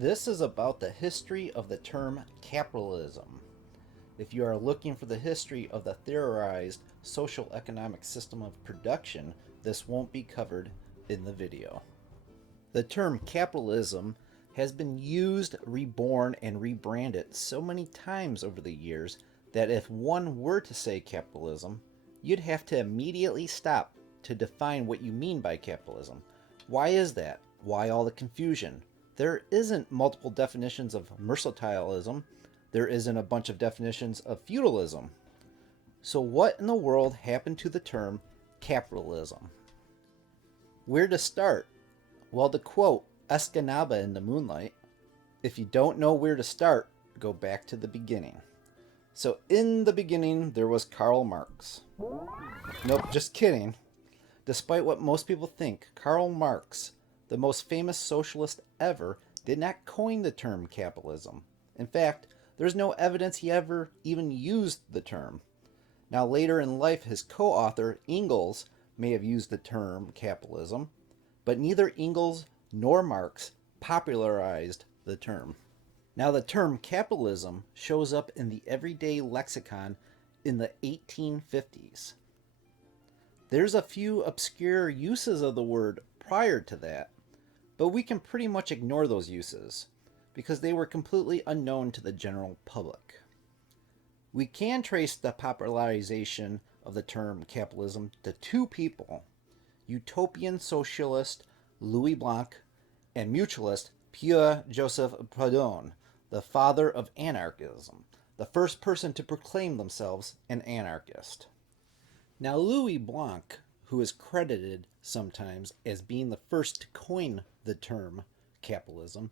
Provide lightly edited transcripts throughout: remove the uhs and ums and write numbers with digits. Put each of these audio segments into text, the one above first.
This is about the history of the term capitalism. If you are looking for the history of the theorized social economic system of production, this won't be covered in the video. The term capitalism has been used, reborn, and rebranded so many times over the years that if one were to say capitalism, you'd have to immediately stop to define what you mean by capitalism. Why is that? Why all the confusion? There isn't multiple definitions of mercantilism. There isn't a bunch of definitions of feudalism. So what in the world happened to the term capitalism? Where to start? Well, to quote Escanaba in The Moonlight, if you don't know where to start, go back to the beginning. So in the beginning, there was Karl Marx. Nope, just kidding. Despite what most people think, Karl Marx, the most famous socialist ever, did not coin the term capitalism. In fact, there's no evidence he ever even used the term. Now later in life, his co-author, Engels, may have used the term capitalism, but neither Engels nor Marx popularized the term. Now the term capitalism shows up in the everyday lexicon in the 1850s. There's a few obscure uses of the word prior to that, but we can pretty much ignore those uses because they were completely unknown to the general public. We can trace the popularization of the term capitalism to two people, utopian socialist Louis Blanc and mutualist Pierre-Joseph Proudhon, the father of anarchism, the first person to proclaim themselves an anarchist. Now Louis Blanc, who is credited sometimes as being the first to coin the term capitalism,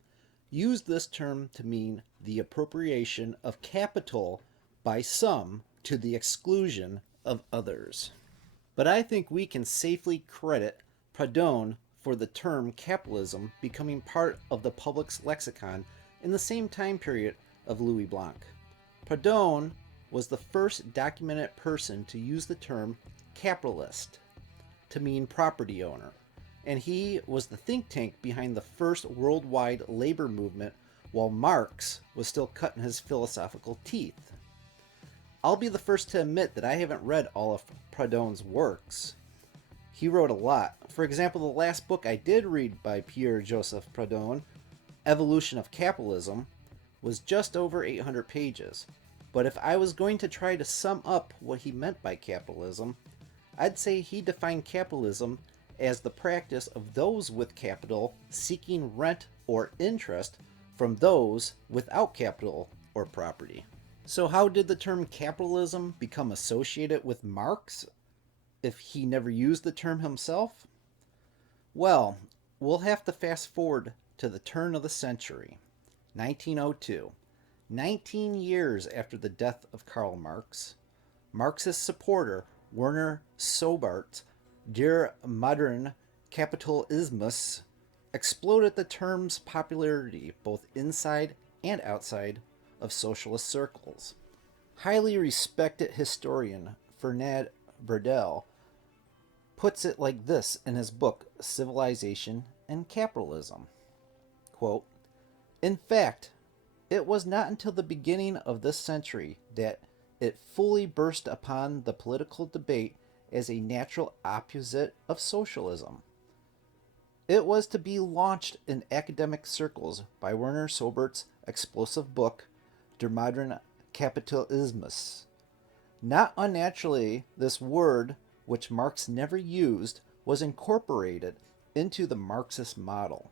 used this term to mean the appropriation of capital by some to the exclusion of others. But I think we can safely credit Proudhon for the term capitalism becoming part of the public's lexicon in the same time period of Louis Blanc. Proudhon was the first documented person to use the term capitalist to mean property owner, and he was the think tank behind the first worldwide labor movement while Marx was still cutting his philosophical teeth. I'll be the first to admit that I haven't read all of Proudhon's works. He wrote a lot. For example, the last book I did read by Pierre-Joseph Proudhon, Evolution of Capitalism, was just over 800 pages. But if I was going to try to sum up what he meant by capitalism, I'd say he defined capitalism as the practice of those with capital seeking rent or interest from those without capital or property. So how did the term capitalism become associated with Marx if he never used the term himself? Well, we'll have to fast forward to the turn of the century, 1902. 19 years after the death of Karl Marx, Marx's supporter, Werner Sobart's Der moderne Kapitalismus exploded the term's popularity both inside and outside of socialist circles. Highly respected historian Fernand Braudel puts it like this in his book Civilization and Capitalism. Quote, "In fact, it was not until the beginning of this century that it fully burst upon the political debate as a natural opposite of socialism. It was to be launched in academic circles by Werner Sobert's explosive book, Der moderne Kapitalismus. Not unnaturally, this word, which Marx never used, was incorporated into the Marxist model.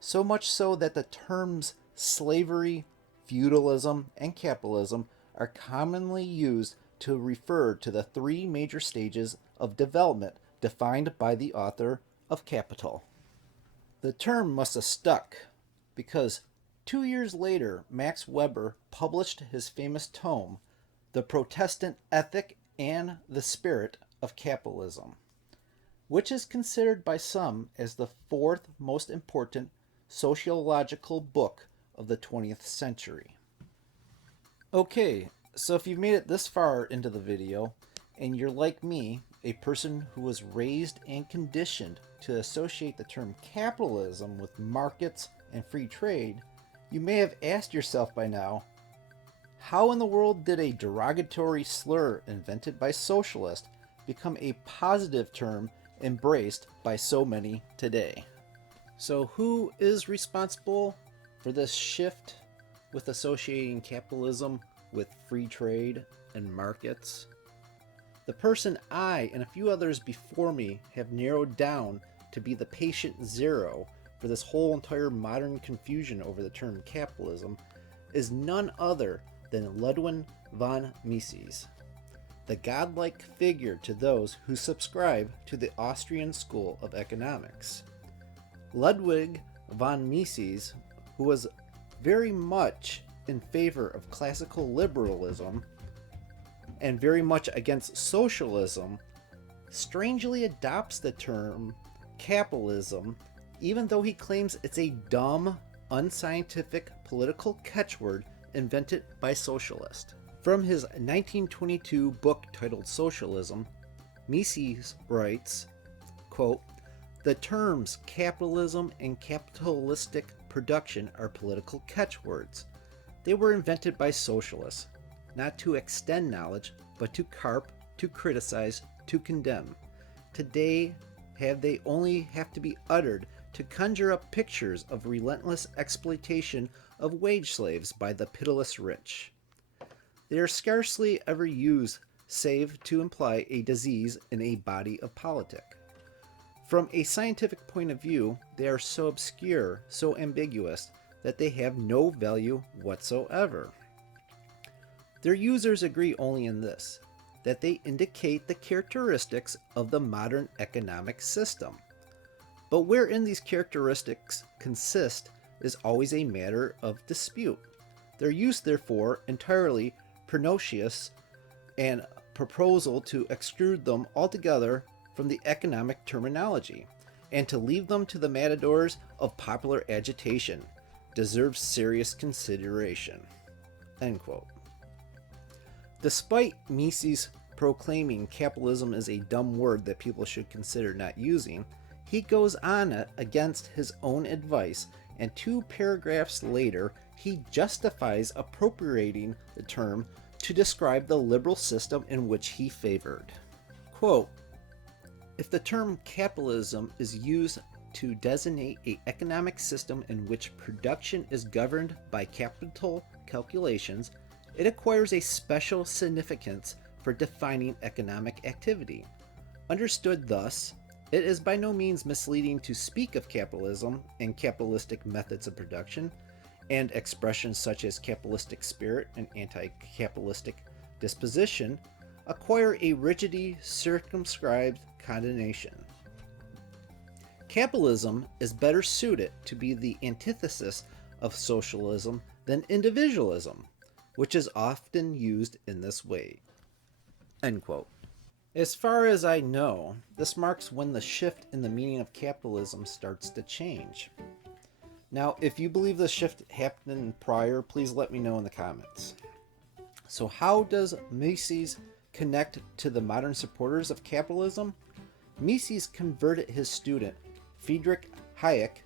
So much so that the terms slavery, feudalism, and capitalism are commonly used to refer to the three major stages of development defined by the author of Capital." The term must have stuck because 2 years later, Max Weber published his famous tome, The Protestant Ethic and the Spirit of Capitalism, which is considered by some as the fourth most important sociological book of the 20th century. Okay, so if you've made it this far into the video, and you're like me, a person who was raised and conditioned to associate the term capitalism with markets and free trade, You may have asked yourself by now, how in the world did a derogatory slur invented by socialists become a positive term embraced by so many today? So, who is responsible for this shift with associating capitalism with free trade and markets? The person I and a few others before me have narrowed down to be the patient zero for this whole entire modern confusion over the term capitalism is none other than Ludwig von Mises, the godlike figure to those who subscribe to the Austrian School of Economics. Ludwig von Mises, who was very much in favor of classical liberalism and very much against socialism, strangely adopts the term capitalism, even though he claims it's a dumb, unscientific political catchword invented by socialists. From his 1922 book titled Socialism, Mises writes, quote, "The terms capitalism and capitalistic production are political catchwords. They were invented by socialists, not to extend knowledge, but to carp, to criticize, to condemn. Today, they only have to be uttered to conjure up pictures of relentless exploitation of wage slaves by the pitiless rich. They are scarcely ever used save to imply a disease in a body of politic. From a scientific point of view, they are so obscure, so ambiguous, that they have no value whatsoever. Their users agree only in this, that they indicate the characteristics of the modern economic system. But wherein these characteristics consist is always a matter of dispute. Their use, therefore, entirely pernicious and proposal to exclude them altogether from the economic terminology, and to leave them to the matadors of popular agitation, deserves serious consideration." End quote. Despite Mises proclaiming capitalism is a dumb word that people should consider not using, he goes on against his own advice, and 2 paragraphs later, he justifies appropriating the term to describe the liberal system in which he favored. Quote, "If the term capitalism is used to designate an economic system in which production is governed by capital calculations, it acquires a special significance for defining economic activity. Understood thus, it is by no means misleading to speak of capitalism and capitalistic methods of production, and expressions such as capitalistic spirit and anti-capitalistic disposition acquire a rigidly circumscribed connotation. Capitalism is better suited to be the antithesis of socialism than individualism, which is often used in this way." End quote. As far as I know, this marks when the shift in the meaning of capitalism starts to change. Now, if you believe the shift happened prior, please let me know in the comments. So how does Mises connect to the modern supporters of capitalism? Mises converted his student, Friedrich Hayek,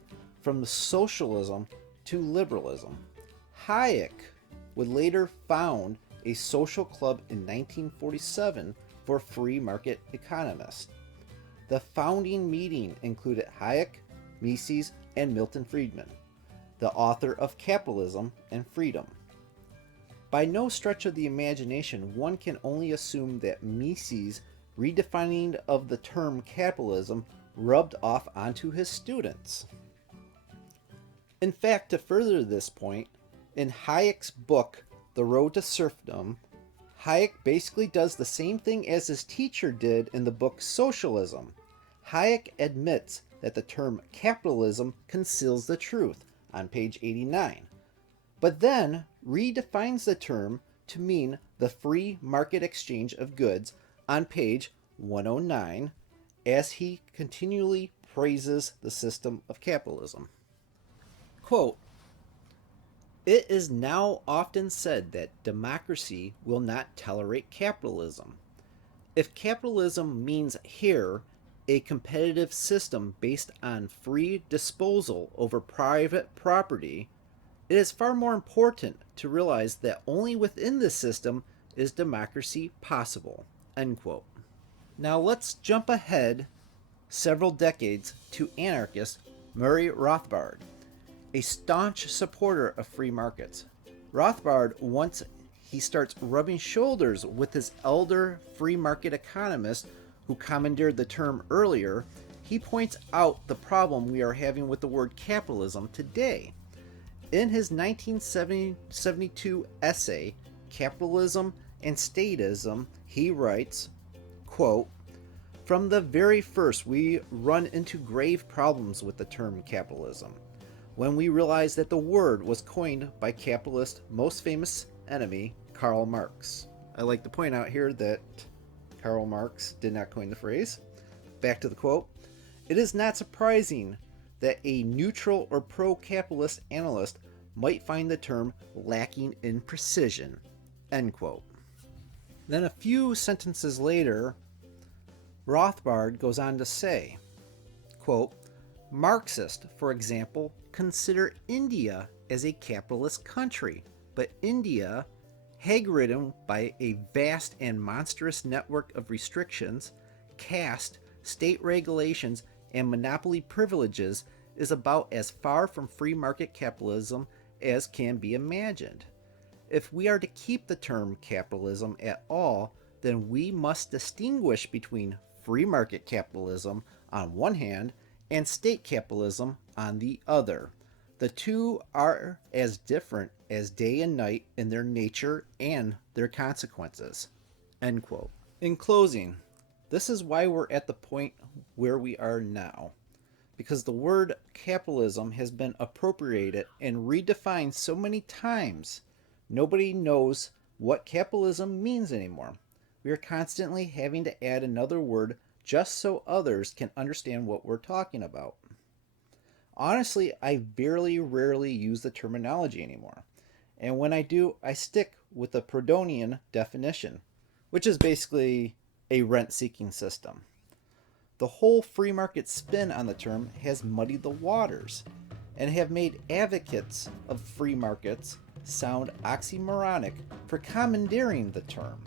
from socialism to liberalism. Hayek would later found a social club in 1947 for free market economists. The founding meeting included Hayek, Mises, and Milton Friedman, the author of Capitalism and Freedom. By no stretch of the imagination, one can only assume that Mises' redefining of the term capitalism rubbed off onto his students. In fact, to further this point, in Hayek's book, The Road to Serfdom, Hayek basically does the same thing as his teacher did in the book Socialism. Hayek admits that the term capitalism conceals the truth on page 89, but then redefines the term to mean the free market exchange of goods on page 109, as he continually praises the system of capitalism. Quote, "It is now often said that democracy will not tolerate capitalism. If capitalism means here a competitive system based on free disposal over private property, It is far more important to realize that only within this system is democracy possible. End quote. Now let's jump ahead several decades to anarchist Murray Rothbard, a staunch supporter of free markets. Rothbard, once he starts rubbing shoulders with his elder free market economist who commandeered the term earlier, he points out the problem we are having with the word capitalism today. In his 1972 essay, Capitalism and Statism, he writes, quote, "From the very first, we run into grave problems with the term capitalism. When we realized that the word was coined by capitalist's most famous enemy, Karl Marx." I like to point out here that Karl Marx did not coin the phrase. Back to the quote. "It is not surprising that a neutral or pro-capitalist analyst might find the term lacking in precision." End quote. Then a few sentences later, Rothbard goes on to say, quote, "Marxists, for example, consider India as a capitalist country, but India, hag-ridden by a vast and monstrous network of restrictions, caste, state regulations, and monopoly privileges, is about as far from free market capitalism as can be imagined. If we are to keep the term capitalism at all, then we must distinguish between free market capitalism on one hand and state capitalism on the other. The two are as different as day and night in their nature and their consequences." End quote. In closing, this is why we're at the point where we are now. Because the word capitalism has been appropriated and redefined so many times, nobody knows what capitalism means anymore. We are constantly having to add another word just so others can understand what we're talking about. Honestly, I rarely use the terminology anymore. And when I do, I stick with the Proudhonian definition, which is basically a rent-seeking system. The whole free market spin on the term has muddied the waters and have made advocates of free markets sound oxymoronic for commandeering the term.